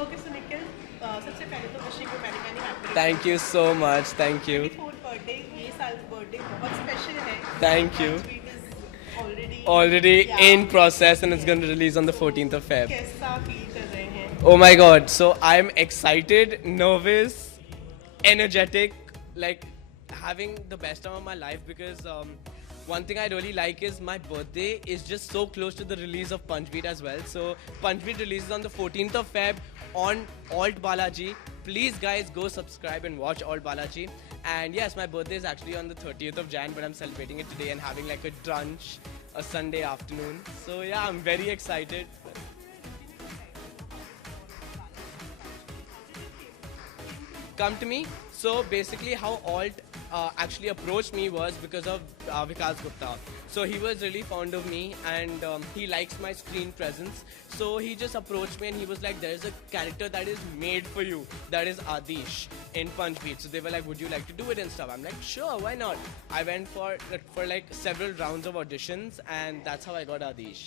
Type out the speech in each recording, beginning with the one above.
Okay so Nikhil सबसे पहले तो wishing you many many happy Thank you so much. Thank you. 24th birthday ये साल बर्थडे बहुत स्पेशल है Thank you. पंचवीट इज ऑलरेडी Already या in process and it's going to release on the 14th of Feb. कैसा feel कर रहे हैं Oh my god. So I'm excited, nervous, energetic, like having the best time of my life because one thing I really like is my birthday is just so close to the release of Punchbeat as well. So Punchbeat releases on the 14th of Feb on Alt Balaji. Please guys go subscribe and watch Alt Balaji. And yes, my birthday is actually on the 30th of Jan, but I'm celebrating it today and having like a brunch, a Sunday afternoon. So yeah, I'm very excited. Come to me. So basically, how Alt actually approached me was because of Vikas Gupta. So he was really fond of me and he likes my screen presence. So he just approached me and he was like, "There is a character that is made for you. That is Adish in Punchbeat." So they were like, "Would you like to do it and stuff?" I'm like, "Sure, why not?" I went for like several rounds of auditions and that's how I got Adish.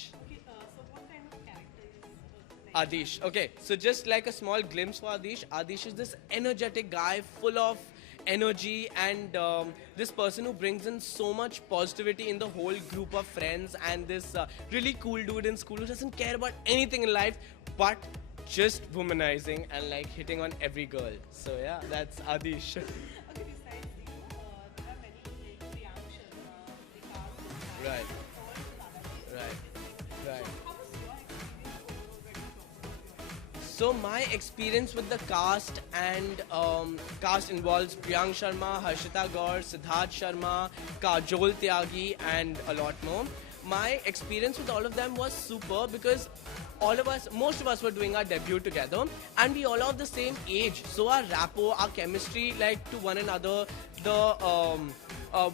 so what kind of character is Adish. Okay, so just like a small glimpse for Adish, Adish is this energetic guy full of energy and this person who brings in so much positivity in the whole group of friends and this really cool dude in school who doesn't care about anything in life but just womanizing and like hitting on every girl. So yeah, that's Adish. okay besides there are many like Priyank Sharma Vikas Right, Gupta, right, right. how was your experience overall when you talk So my experience with the cast and cast involves Priyank Sharma, Harshita Gaur, Siddharth Sharma, Kajol Tyagi and a lot more. My experience with all of them was super because all of us, most of us were doing our debut together and we all have the same age. So our rapport, our chemistry like to one another,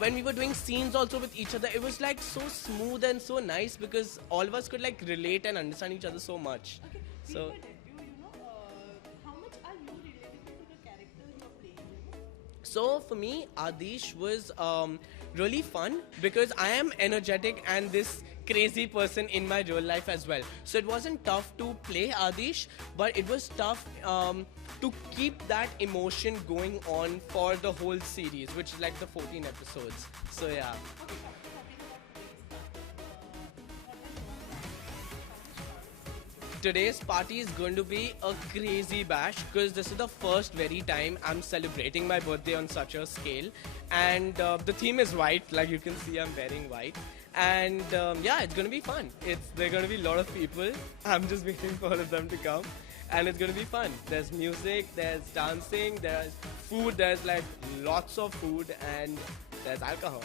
when we were doing scenes also with each other, it was like so smooth and so nice because all of us could like relate and understand each other so much. okay So being a debut how much are you relatable to the character you're playing So for me, Adish was really fun because I am energetic and this crazy person in my real life as well. So it wasn't tough to play Adish, but it was tough to keep that emotion going on for the whole series, which is like the 14 episodes. So yeah. Today's party is going to be a crazy bash because this is the first very time I'm celebrating my birthday on such a scale. And the theme is white, like you can see I'm wearing white. And yeah, it's going to be fun. There are going to be a lot of people. I'm just waiting for all of them to come. And it's going to be fun. There's music, there's dancing, there's food, there's like lots of food, and there's alcohol.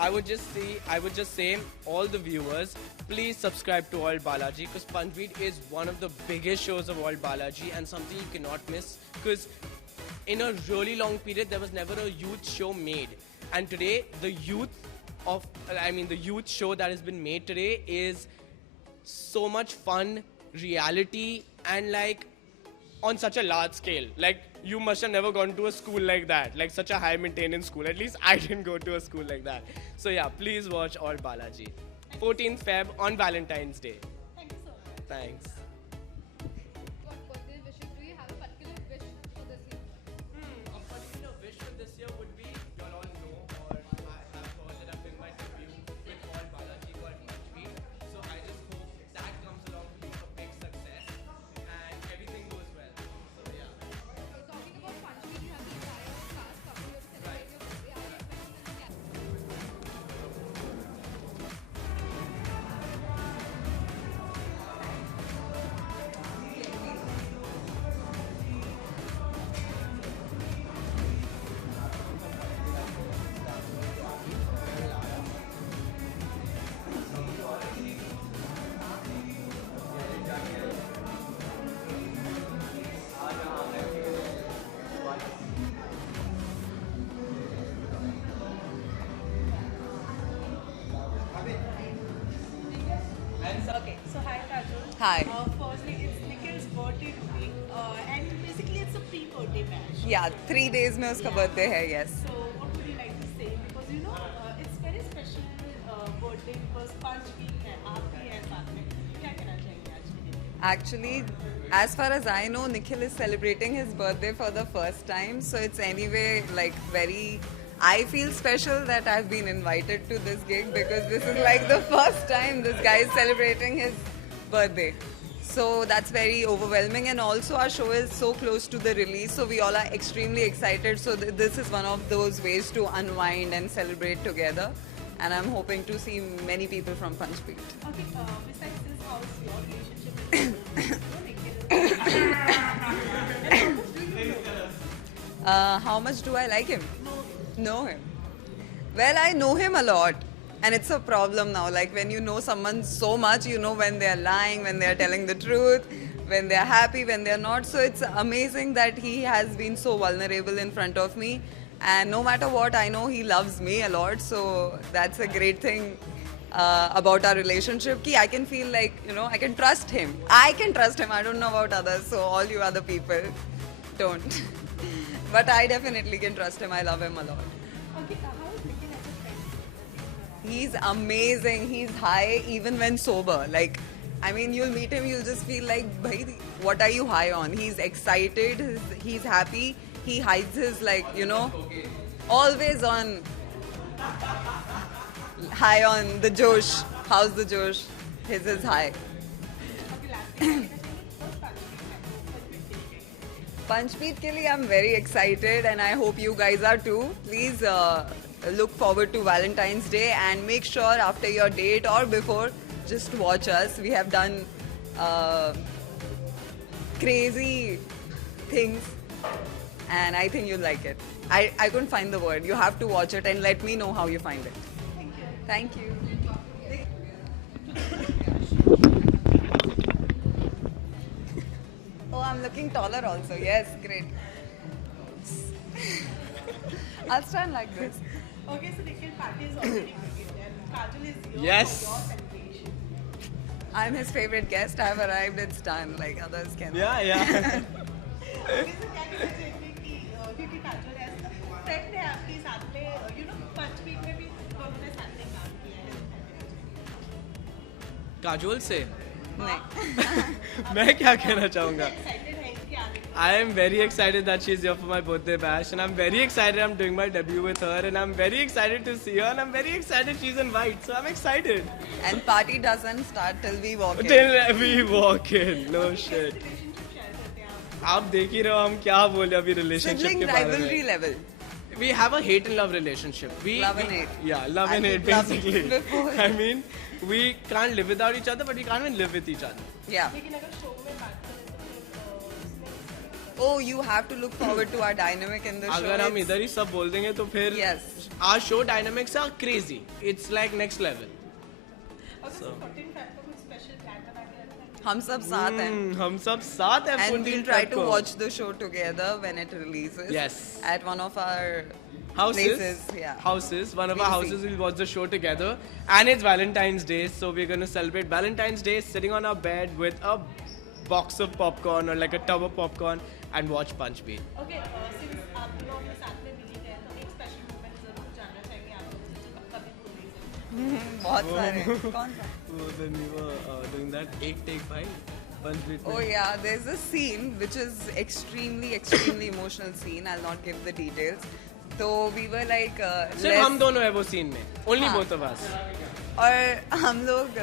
I would just say, all the viewers, please subscribe to Alt Balaji because Punchbeat is one of the biggest shows of Alt Balaji and something you cannot miss because in a really long period there was never a youth show made, and today the youth show that has been made today is so much fun, reality, and like on such a large scale. Like you must have never gone to a school like that, like such a high maintenance school. At least I didn't go to a school like that. So yeah, please watch Alt Balaji. 14th Feb on Valentine's Day. thank you so much Thanks. What birthday wishes do you have a particular wish for this year? A particular wish for this year would be, you all know, or I have heard that I've been my debut with Alt Balaji called Punchbeat. So I just hope that comes along to be a big success and everything goes well. So yeah. So talking about Punchbeat, you have the entire cast coming here to celebrate your birthday. Are you expecting any character? okay so hi Kajol Hi. firstly it's Nikhil's birthday today and basically it's a pre-birthday bash Yeah, 3 days में उसका birthday है, yes. so what would you like to say because it's very special birthday because Punch week है आप भी है साथ में क्या Actually, as far as I know, Nikhil is celebrating his birthday for the first time. So it's anyway like very. I feel special that I've been invited to this gig because this is like the first time this guy is celebrating his birthday. So that's very overwhelming, and also our show is so close to the release, so we all are extremely excited. So this is one of those ways to unwind and celebrate together, and I'm hoping to see many people from Punchbeat. Okay, besides this, how's your relationship with How much do I like him? Know him. Well, I know him a lot. And it's a problem now. Like when you know someone so much, you know when they're lying, when they're telling the truth, when they're happy, when they're not. So it's amazing that he has been so vulnerable in front of me. And no matter what, I know he loves me a lot. So that's a great thing about our relationship. Ki I can feel like, I can trust him. I can trust him. I don't know about others. So all you other people don't. But I definitely can trust him. I love him a lot. Okay, how is Nikhil as a friend? He's amazing. He's high even when sober. Like, I mean, you'll meet him, you'll just feel like, bhai, what are you high on? He's excited, he's happy. He hides his, always on, high on the Josh. How's the Josh? His is high. Okay, last thing, Punchbeat ke liye I'm very excited, and I hope you guys are too. Please look forward to Valentine's Day, and make sure after your date or before, just watch us. We have done crazy things, and I think you'll like it. I couldn't find the word. You have to watch it and let me know how you find it. Thank you. Oh, I'm looking taller also. Yes, great. I'll stand like this. Okay, so Nikhil party is already begin and Kajal is here Yes. for your celebration. I'm his favorite guest. I've arrived. It's done. Like others can. Yeah. Okay, so क्या कहना चाहेंगे कि क्योंकि काजल ऐसा friend है आपके साथ में पंचमीट में भी दोनों ने साथ में काम किया है काजोल से नहीं. मैं क्या कहना चाहूँगा एक्साइटेड है इसके आने के I am very excited that she's here for my birthday bash, and I'm very excited I'm doing my debut with her, and I'm very excited to see her, and I'm very excited she's in white, so I'm excited. And party doesn't start till we walk in. Till we walk in, no shit. Relationship share करते हैं आप आप देख ही रहे हो हम क्या बोले अभी relationship Sibling के बारे rivalry में. level. We have a hate and love relationship. Love and hate. Yeah, love I and hate think love basically. before. I mean, we can't live without each other, but we can't even live with each other. Yeah. लेकिन अगर show में बात करें तो फिर Oh, you have to look forward to our dynamic in the show. अगर हम It's- इधर ही सब बोल देंगे तो फिर Yes. our show dynamics are crazy. It's like next level. अगर 14 फैब को कुछ स्पेशल प्लान बना के रखना है हम सब साथ हैं. हम सब साथ हैं And 14 we'll try Feb to को. watch the show together when it releases. Yes. At one of our Houses. places. Yeah. Houses. One of our We'll see. houses. We'll watch the show together. And it's Valentine's Day, so we're gonna celebrate Valentine's Day sitting on our bed with a box of popcorn or like a tub of popcorn and watch Punchbeat. Okay since आप लोग अपने साथ में मिली गए तो एक special moment जरूर जानना चाहेंगे आप लोगों से जो कभी भूल नहीं सकते बहुत सारे. कौन सा? When we were doing that, एक take भाई Punchbeat. Oh yeah, there's a scene which is extremely emotional scene. I'll not give the details. So we were like सिर्फ हम दोनों है वो scene में. Only हाँ. both of us. और हम लोग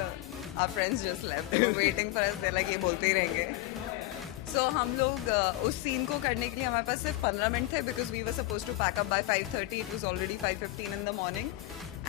our friends just left. They were waiting for us. They're like ये बोलते ही रहेंगे. So हम लोग उस सीन को करने के लिए हमारे पास सिर्फ 15 मिनट थे because we were supposed to pack up by 5:30. It was already 5:15 in the morning.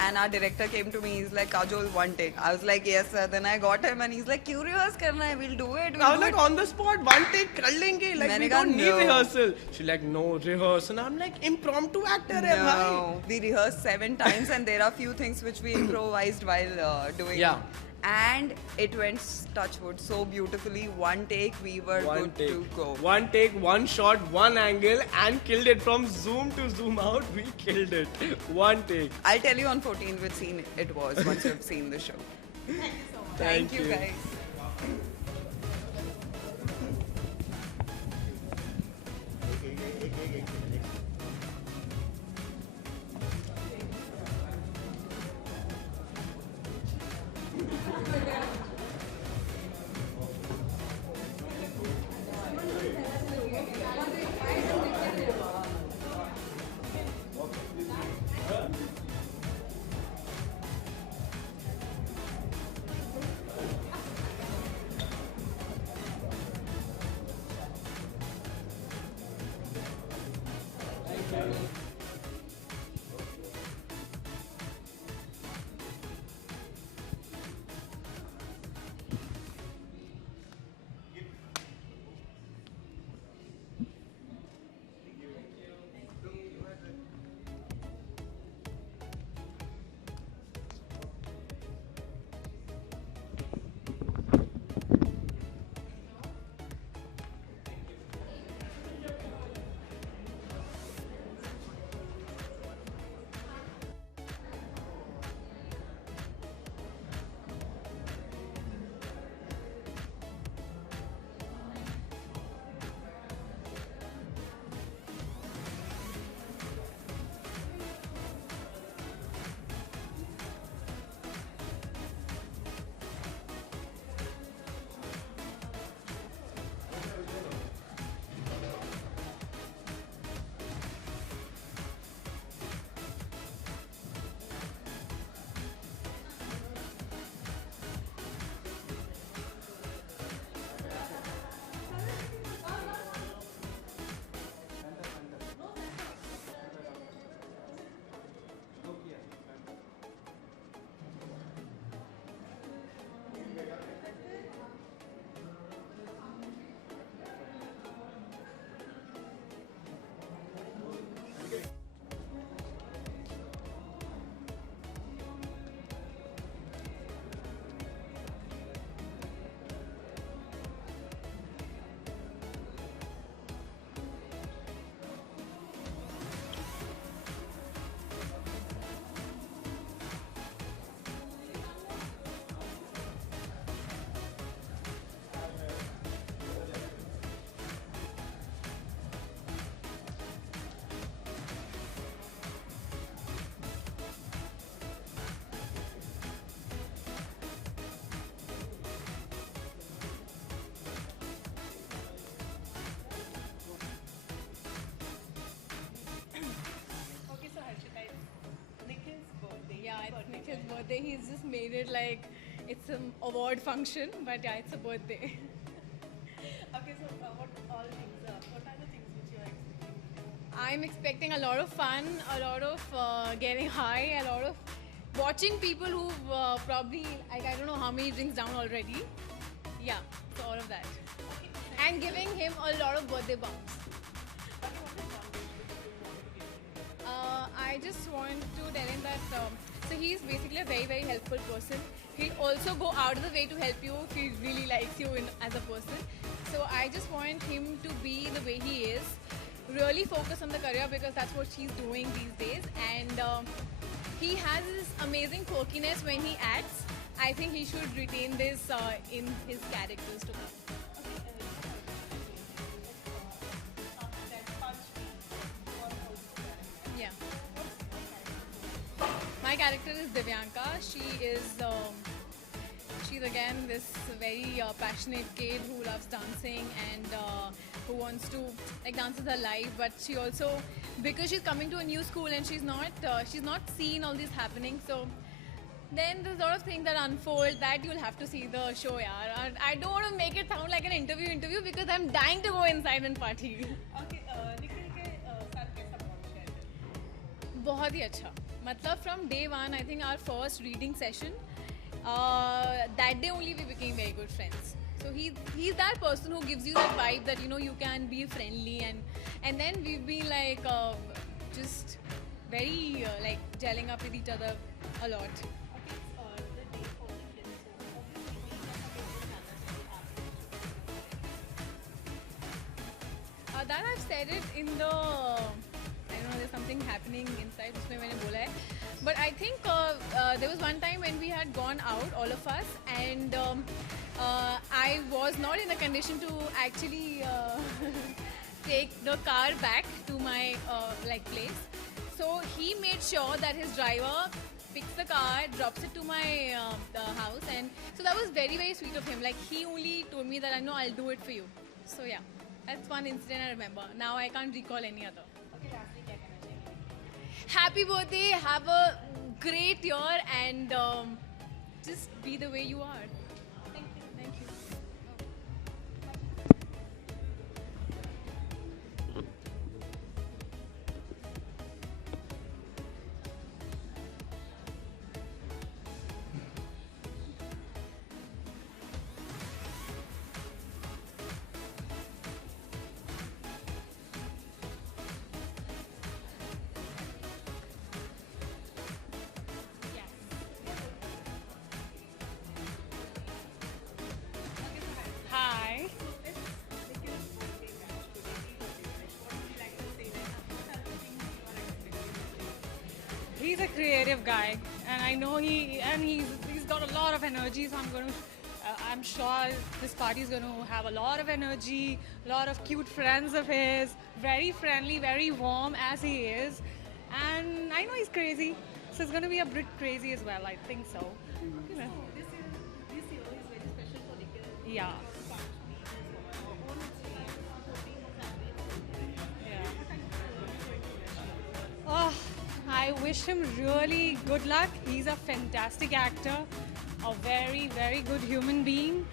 And our director came to me. He's like, Kajol, one take. I was like, yes sir. Then I got him and he's like, क्यों rehearse करना है? We'll do it. I We'll was do like it. on the spot, one take कर लेंगे. Like मैंने we कहा, don't need no. rehearsal. She's like no rehearse, and I'm like impromptu actor है भाई. No, we rehearsed 7 times and there are few things which we improvised while doing. Yeah. And it went touchwood so beautifully. One take, we were One good take, to go. one take, one shot, one angle, and killed it from zoom to zoom out. We killed it. One take. I'll tell you on 14 which scene it was once you've seen the show. Thank you guys. birthday. He's just made it like it's an award function, but yeah, it's a birthday. Okay, so what are the things which you are expecting? I'm expecting a lot of fun, a lot of getting high, a lot of watching people who've probably, like, I don't know how many drinks down already. Yeah, so all of that. And giving him a lot of birthday bumps. I just want to tell him that so he's basically a very, very helpful person. He'll also go out of the way to help you if he really likes you as a person. So I just want him to be the way he is, really focus on the career because that's what she's doing these days. And he has this amazing quirkiness when he acts. I think he should retain this in his characters to come. Yeah. My character is Divyanka. She's again this very passionate kid who loves dancing and who wants to dance is her life. But she also, because she's coming to a new school and she's not seen all this happening. So then there's a lot of things that unfold that you'll have to see the show. Yeah, I don't want to make it sound like an interview because I'm dying to go inside and party. Okay, Nikhil के साथ कैसा bond share है? बहुत ही अच्छा. मतलब from day one, I think our first reading session, that day only we became very good friends. So he's that person who gives you that vibe that you can be friendly and then we've been like just very like gelling up with each other a lot. Okay, the day for the film. So obviously That I've said it in the, I don't know, there's something happening inside उसमें मैंने बोला है. But I think there was one time when we had gone out, all of us, and I was not in a condition to actually take the car back to my place. So he made sure that his driver picks the car, drops it to my house, and so that was very, very sweet of him. Like, he only told me that I know I'll do it for you. So yeah, that's one incident I remember. Now I can't recall any other. okay, lastly क्या कहना चाहिए? Happy birthday, have a great year, and just be the way you are. Thank you. Thank you. Hi. He's a creative guy, and I know he's got a lot of energy. So I'm sure this party is going to have a lot of energy, a lot of cute friends of his, very friendly, very warm as he is, and I know he's crazy, so it's going to be a bit crazy as well. I think so. You know. This year is very special for Nikhil. Yeah. Yeah. Oh, I wish him really good luck. He's a fantastic actor, a very, very good human being,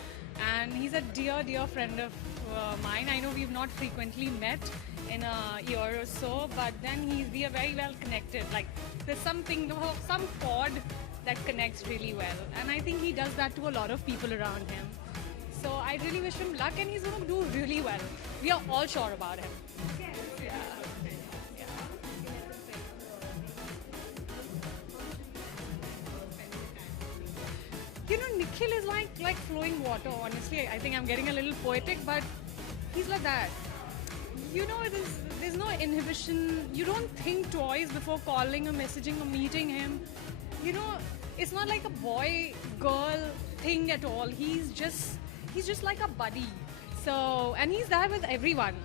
and he's a dear, dear friend of mine. I know we've not frequently met in a year or so, but then we are very well connected. Like, there's some chord that connects really well, and I think he does that to a lot of people around him. So I really wish him luck, and he's going to do really well. We are all sure about him. You know, Nikhil is like flowing water, honestly. I think I'm getting a little poetic, but he's like that. You know, there's no inhibition. You don't think twice before calling or messaging or meeting him. You know, it's not like a boy-girl thing at all. He's just like a buddy. So, and he's there with everyone.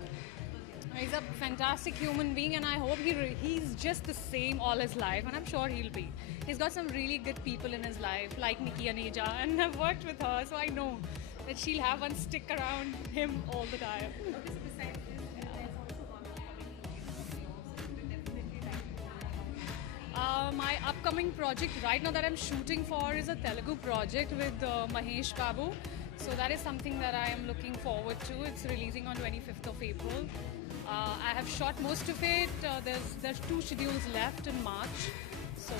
He's a fantastic human being, and I hope he's just the same all his life, and I'm sure he'll be. He's got some really good people in his life, like Nikki Aneja, and I've worked with her, so I know that she'll have one stick around him all the time. Okay, so besides this, there's also one upcoming movie. So you will definitely like my upcoming project right now that I'm shooting for is a Telugu project with Mahesh Babu. So that is something that I am looking forward to. It's releasing on 25th of April. I have shot most of it. There's 2 schedules left in March. So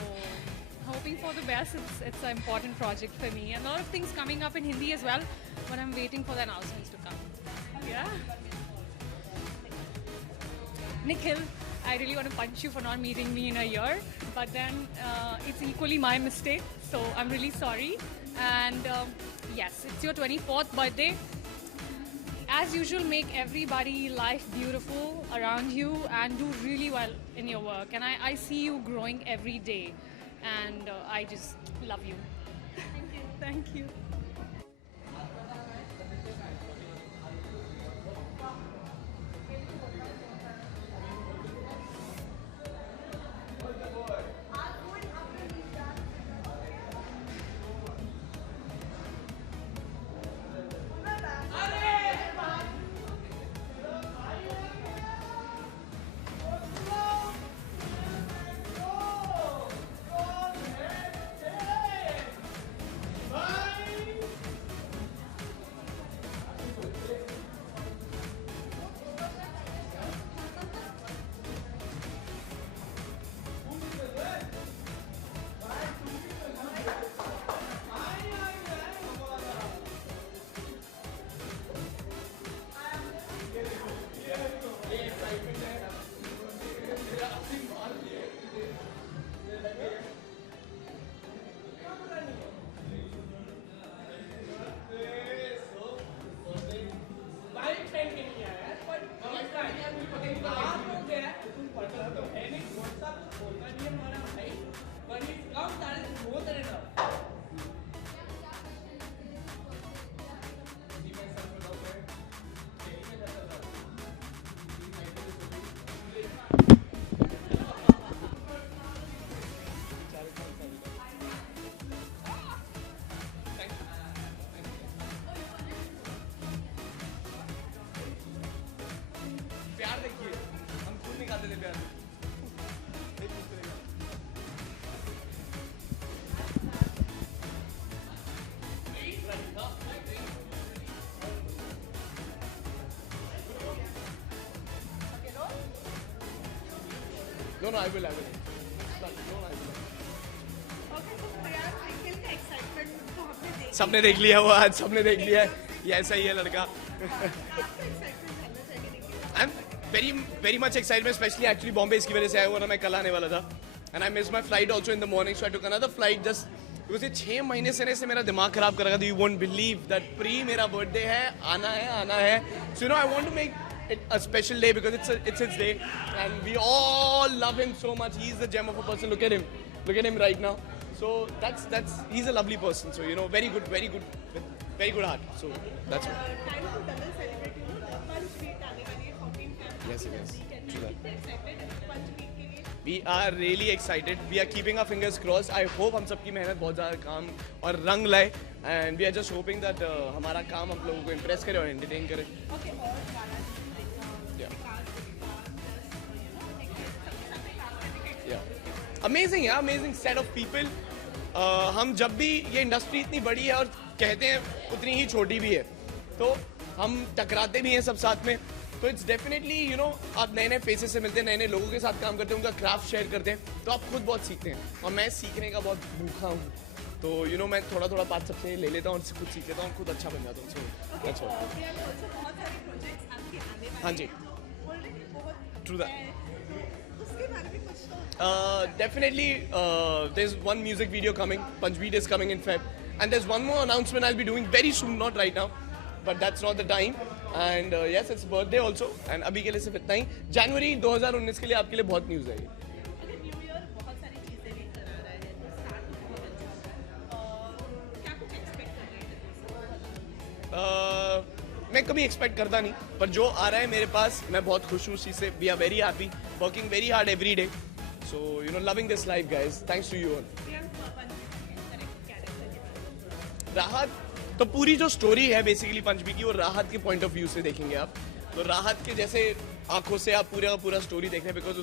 hoping for the best. It's an important project for me. And a lot of things coming up in Hindi as well, but I'm waiting for the announcements to come. Yeah. Nikhil, I really want to punch you for not meeting me in a year, but then it's equally my mistake, so I'm really sorry. And yes, it's your 24th birthday. As usual, make everybody life beautiful around you and do really well in your work. And I see you growing every day, and I just love you. Thank you. Thank you. प्यार देखिए, हम खून निकालते थे प्यार में। No, I will. No, I will. Okay, so यार निखिल का excitement तो हमने देख सबने देख लिया वो आज, सबने देख लिया है। ये ऐसा ही है लड़का। आपका excitement जानना चाहिए Nikhil. I'm very much excited, especially actually Bombay इसकी वजह से आया हुआ ना, मैं कल आने वाला था. And I missed my flight also in the morning, so I took another flight just because ये 6 महीने से मेरा दिमाग खराब कर रखा था. You won't believe that pre मेरा birthday है, आना है. So you know I want to make it a special day because it's his day, and we all love him so much. He's the gem of a person. Look at him right now. So that's he's a lovely person. So you know, very good, with very good heart. So that's what. Time to double celebrate, you know, Punch Week आने वाली है 14th Yes, it is. True that. कितने excited हैं Punch Week के लिए? We are really excited. We are keeping our fingers crossed. I hope हम सबकी मेहनत बहुत ज़्यादा काम और रंग लाए. And we are just hoping that हमारा काम हम लोगों को impress करे और entertain करे. Okay, और गाना Yeah. Yeah. Amazing, yeah, amazing set of people. हम जब भी ये इंडस्ट्री इतनी बड़ी है और कहते हैं उतनी ही छोटी भी है, तो हम टकराते भी हैं सब साथ में. तो इट्स डेफिनेटली यू नो, आप नए नए फेसेस से मिलते हैं, नए नए लोगों के साथ काम करते हैं, उनका क्राफ्ट शेयर करते हैं, तो आप खुद बहुत सीखते हैं. और मैं सीखने का बहुत भूखा हूँ, तो यू नो मैं थोड़ा बात सबसे ले लेता हूँ और खुद सीख लेता हूँ, खुद अच्छा बन जाता हूँ. So that's all. बहुत सारे प्रोजेक्ट्स आपके आने वाले हाँ जी. हैं जो ऑलरेडी बहुत True that. है, तो उसके बारे में कुछ तो Definitely, there's one music video coming. Punchbeat is coming in Feb, and there's one more announcement I'll be doing very soon, not right now, but that's not the time. And yes, it's birthday also. And अभी के लिए सिर्फ इतना ही. January 2019 के लिए आपके लिए बहुत news है ये. अगर न्यू ईयर बहुत सारी चीजें लेकर आ रहा है तो स्टार्ट बहुत अच्छा होगा और क्या कुछ एक्सपेक्ट कर रहे हैं? मैं कभी एक्सपेक्ट करता नहीं, पर जो आ रहा है मेरे पास मैं बहुत खुश हूँ उसी से. We are very happy, working very hard every day. So you know, loving this life guys. Thanks to you all. Rahat तो पूरी जो स्टोरी है बेसिकली पंचबी की, वो राहत के पॉइंट ऑफ व्यू से देखेंगे आप. तो राहत के जैसे आंखों से आप पूरा का पूरा स्टोरी देख रहे हैं, because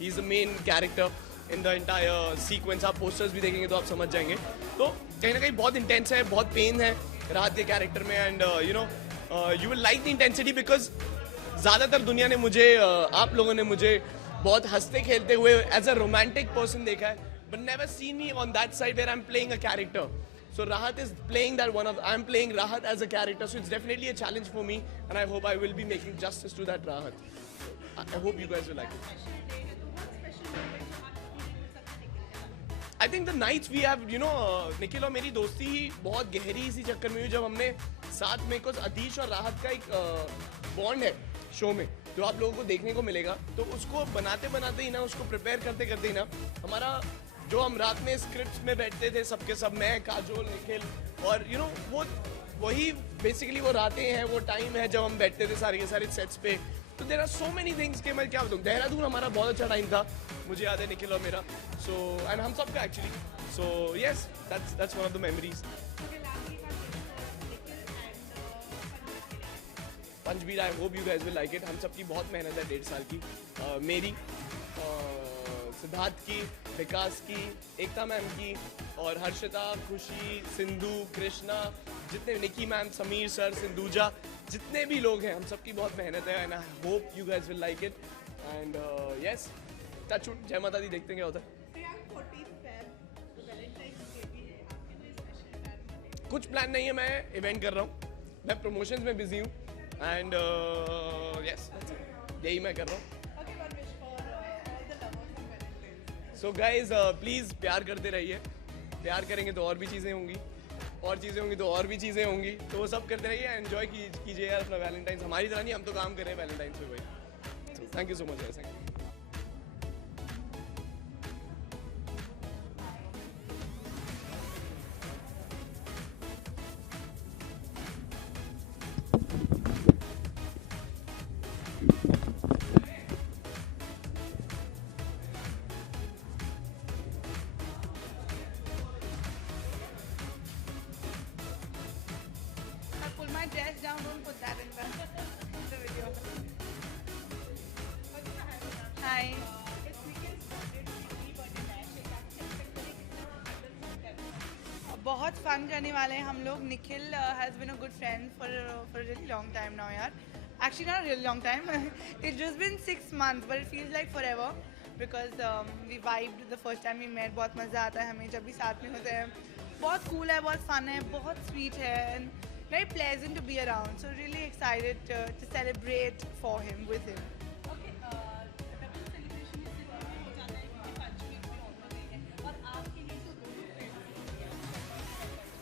he is the main character. In the entire sequence. आप पोस्टर्स भी देखेंगे तो आप समझ जाएंगे. तो कहीं ना कहीं बहुत इंटेंस है, बहुत पेन है राहत के कैरेक्टर में. And you know you will like the intensity because ज़्यादातर दुनिया ने मुझे आप लोगों ने मुझे बहुत हंसते खेलते हुए एज अ रोमांटिक पर्सन देखा है, but never seen me on that side where I am playing a character. So Rahat is playing that one of. I'm playing Rahat as a character, so it's definitely a challenge for me, and I hope I will be making justice to that Rahat. I hope you guys will like it. I think the nights we have, you know, Nikhil और मेरी दोस्ती बहुत गहरी इसी चक्कर में हुई जब हमने साथ में कुछ अतीश और राहत का एक बॉन्ड है शो में जो आप लोगों को देखने को मिलेगा. तो उसको बनाते बनाते ही ना, उसको प्रिपेयर करते करते ही ना, हमारा जो हम रात में स्क्रिप्ट्स में बैठते थे सबके सब, मैं, काजोल, निखिल, और यू नो वही बेसिकली वो रातें हैं, वो टाइम है जब हम बैठते थे सारे के सारे सेट्स पे. तो there are so many things कि मैं क्या बताऊँ. देहरादून हमारा बहुत अच्छा टाइम था, मुझे याद है निखिल और मेरा. सो एंड हम सबका actually. So yes, that's one of the memories. पंचबीर, I hope you guys will like it. हम सबकी बहुत मेहनत है 1.5 साल की. मेरी, सिद्धार्थ की, विकास की, एकता मैम की, और हर्षिता, खुशी, सिंधु, कृष्णा, जितने, निकी मैम, समीर सर, सिंधुजा, जितने भी लोग हैं, हम सबकी बहुत मेहनत है. And I hope you guys will like it. And yes, touch wood, जय माता दी, देखते हैं क्या होता है. कुछ प्लान नहीं है, मैं इवेंट कर रहा हूँ, मैं प्रमोशंस में बिजी हूँ. एंड यस, यही मैं कर रहा हूँ. सो गाइज प्लीज़ प्यार करते रहिए. प्यार करेंगे तो और भी चीज़ें होंगी, और चीज़ें होंगी तो और भी चीज़ें होंगी. तो वो सब करते रहिए, एंजॉय कीजिए यार अपना वैलेंटाइंस. हमारी तरह नहीं, हम तो काम कर रहे हैं वैलेंटाइंस पे भाई. Thank you so much guys. Pull my dress down, don't put that in the video. Hi. बहुत फन करने वाले हैं हम लोग. Nikhil has been a good friend for a really long time now यार. Actually not a really long time. It's just been 6 months, but it feels like forever because we vibed the first time we met. बहुत मज़ा आता है हमें जब भी साथ में होते हैं. बहुत cool है, बहुत fun है, बहुत sweet है, and very pleasant to be around. So really excited to celebrate for him, with him.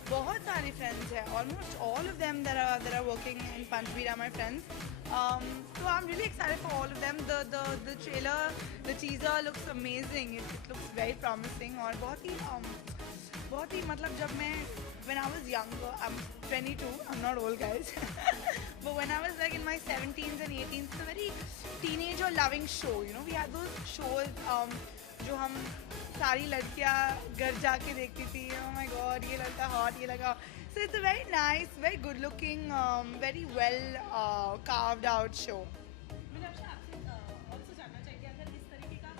बहुत सारे friends हैं. Almost all of them that are working in Panchbir are my friends. So I'm really excited for all of them. The trailer, the teaser looks amazing. It looks very promising. और बहुत ही मतलब जब मैं when I was younger, I'm 22, I'm not old guys, but when I was like in my 17s and 18s, it's a very teenage or loving show, you know, we had those shows जो हम सारी लड़कियाँ घर जाके देखती थी. Oh my god, ये लड़का hot, ये लड़का. So it's a very nice, very good looking, very well carved out show. मैंने आपसे also जानना चाहिए अगर इस तरीके का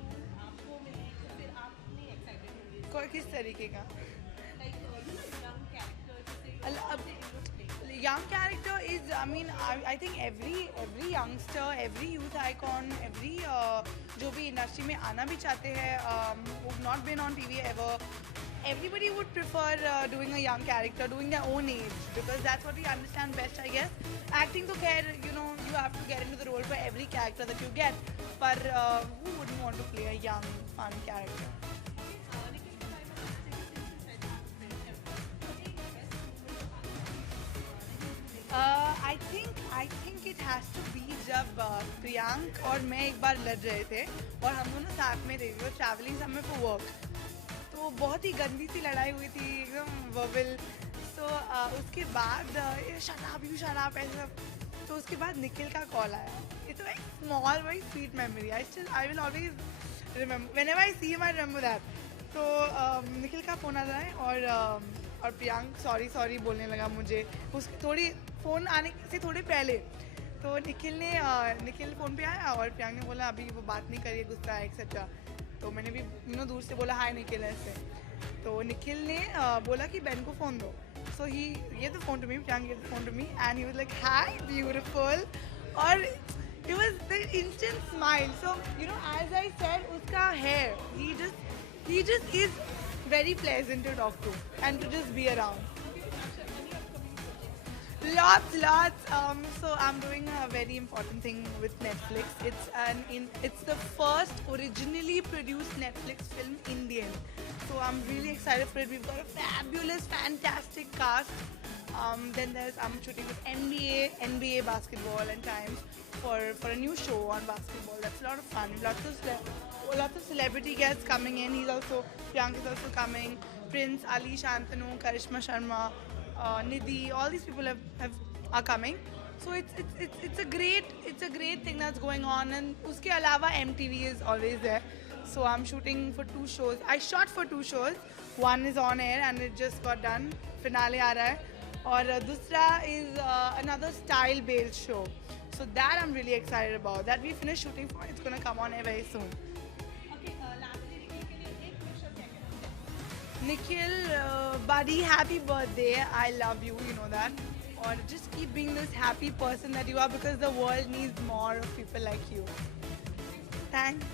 रोल आपको मिले तो फिर आप नहीं एक्साइटेड होंगे? कोई किस तरीके का? Like young character जैसे Young character is, I mean, I think every youngster, every youth icon, every जो भी इंडस्ट्री में आना भी चाहते हैं, who've not been on TV ever, everybody would prefer doing a young character, doing their own age, because that's what we understand best, I guess. Acting to care, you know, you have to get into the role for every character that you get, but who wouldn't want to play a young, fun character? I think it has to be जब प्रियांक और मैं एक बार लड़ रहे थे और हम दोनों साथ में थे. वो ट्रैवलिंग समय फॉर वर्क, तो बहुत ही गंदी सी लड़ाई हुई थी, एकदम वर्बल. तो उसके बाद शराब ऐसा. तो उसके बाद निखिल का कॉल आया. It's a very small, very sweet memory. I will always remember, whenever I see him I remember that. तो निखिल का फ़ोन आता है और प्रियांक सॉरी बोलने लगा मुझे. उसकी थोड़ी फ़ोन आने से थोड़े पहले तो निखिल फ़ोन पे आया और प्रियांक ने बोला अभी वो बात नहीं करिए, गुस्सा है एक्सेट्रा. तो तो मैंने भी दूर से बोला हाय निखिल ऐसे. तो निखिल ने बोला कि बेन को फ़ोन दो. So he gave the phone to me, Priyank gave the phone to me, and he was like, "Hi, beautiful," और it was the instant smile. So as I said, उसका hair, he just is very pleasant to talk to and to just be around. Lots. So I'm doing a very important thing with Netflix. It's the first originally produced Netflix film Indian. So I'm really excited for it. We've got a fabulous, fantastic cast. Then I'm shooting with NBA basketball and Times for a new show on basketball. That's a lot of fun. Lots of celebrity guests coming in. Priyank is also coming. Prince, Ali, Shantanu, Karishma Sharma, Nidhi, all these people are coming. So it's a great thing that's going on, and uske alawa MTV is always there. So I'm shooting for 2 shows. I shot for 2 shows. One is on air and it just got done. Finale aa raha hai. और दूसरा is another style-based show. So that I'm really excited about. That we finished shooting for. It's gonna come on air very soon. Okay, lastly Nikhil के लिए एक wish और क्या कहना चाहेंगे? Nikhil, buddy, happy birthday. I love you, you know that. Or just keep being this happy person that you are, because the world needs more of people like you. Thanks.